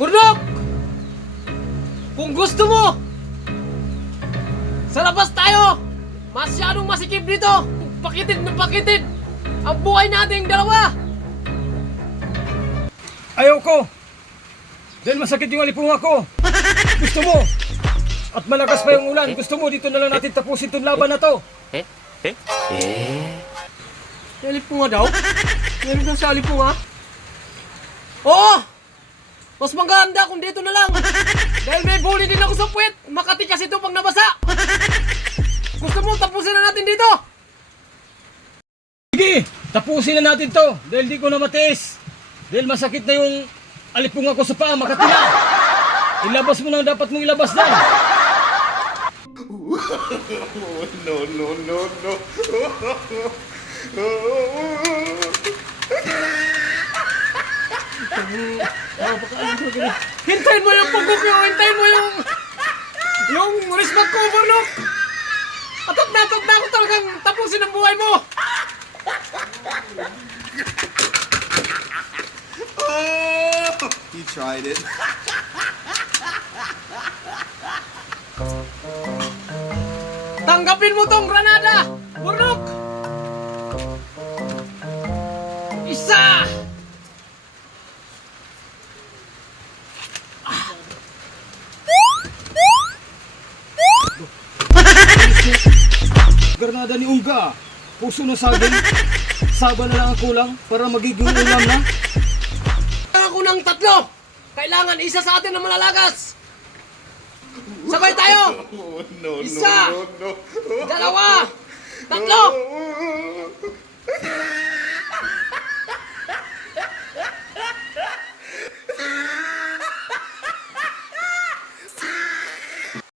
Burnok! Kung gusto mo, sa labas tayo! Masyadong masikip dito! Pakitid na pakitid! Ang buhay nating dalawa! Ayaw ko! Dahil masakit yung alipunga ko! Gusto mo! At malakas pa yung ulan! Gusto mo dito na lang natin tapusin itong laban na to! Alipunga daw? Meron daw sa alipunga? Oo! Mas maganda kung dito na lang! Dahil may bully din ako sa puwet! Makati kasi ito pag nabasa! Gusto mo tapusin na natin dito? Sige! Tapusin na natin to! Dahil di ko na matiis! Dahil masakit na yung alipunga ko sa paa! Makati na! Ilabas mo na ang dapat mong ilabas na! No. Hintayin mo yung pagkuk nyo! Hintayin mo yung respect ko, Burnok! Atot na ako talagang tapusin ang buhay mo! He tried it. Tanggapin mo tong granada! Burnok! Isa! Granada ni Ungga! Puso na saging! Saba na lang ang kulang para magiging ulam na! Ako ng tatlo! Kailangan isa sa atin na malalagas! Sabay tayo! No. Isa! Dalawa! Tatlo!